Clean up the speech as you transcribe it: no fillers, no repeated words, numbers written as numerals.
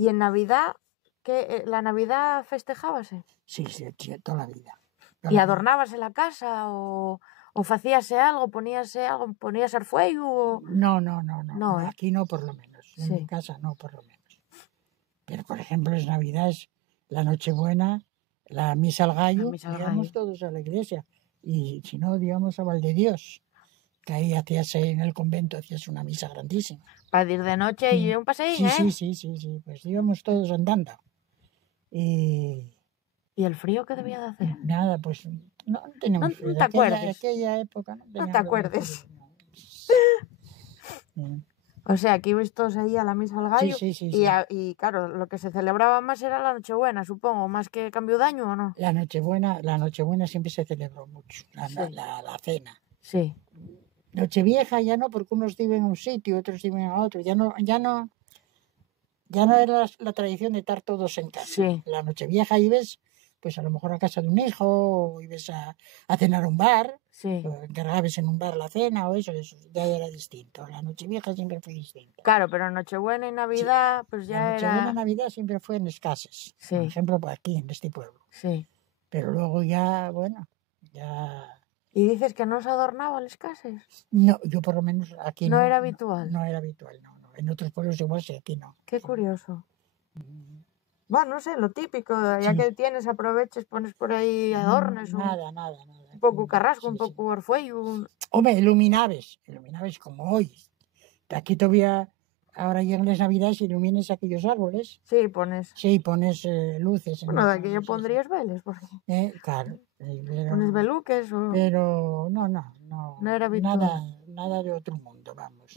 ¿Y en Navidad, la Navidad festejábase? Sí, toda la vida. ¿Y adornábase la casa o facíase algo, poníase al fuego? No, aquí no por lo menos. En mi casa no por lo menos. Pero por ejemplo es Navidad, es la Nochebuena, la misa al gallo, íbamos todos a la iglesia. Y si no, íbamos a Valdedios, que ahí en el convento hacías una misa grandísima. Para ir de noche y un paseín, Sí, pues íbamos todos andando. ¿Y el frío qué debía de hacer? Nada, pues no tenemos frío. No te acuerdes. Aquella época no te acuerdes. No. O sea, que ibais todos ahí a la misa al gallo. Sí. Y claro, lo que se celebraba más era la Nochebuena, supongo, más que cambio de año, ¿o no? La Nochebuena siempre se celebró mucho, la cena. Sí. Nochevieja ya no, porque unos viven en un sitio, otros viven en otro. Ya no era la tradición de estar todos en casa. Sí. La Nochevieja ibas, pues a lo mejor a casa de un hijo, o ibas a cenar a un bar, o encargabas en un bar la cena, o eso ya era distinto. La Nochevieja siempre fue distinta. Claro, pero Nochebuena y Navidad, pues ya la Nochebuena y Navidad siempre fue en las casas. Sí. Por ejemplo, aquí, en este pueblo. Sí. Pero luego ya, bueno, ya... ¿Y dices que no se adornaban las casas? No, yo por lo menos aquí no. ¿No era habitual? No era habitual, no. En otros pueblos igual sí, aquí no. Qué curioso. Bueno, no sé, lo típico, ya que tienes, aproveches, pones por ahí adornos. Nada. Un poco carrasco, un poco orfuello. Hombre, iluminabes como hoy. Aquí todavía, ahora llegan las Navidades y ilumines aquellos árboles. Sí, pones. Sí, pones luces. Bueno, de aquí yo pondrías veles, porque... Claro. ¿Pones beluques o...? Pero no. No era habitual. Nada de otro mundo, vamos.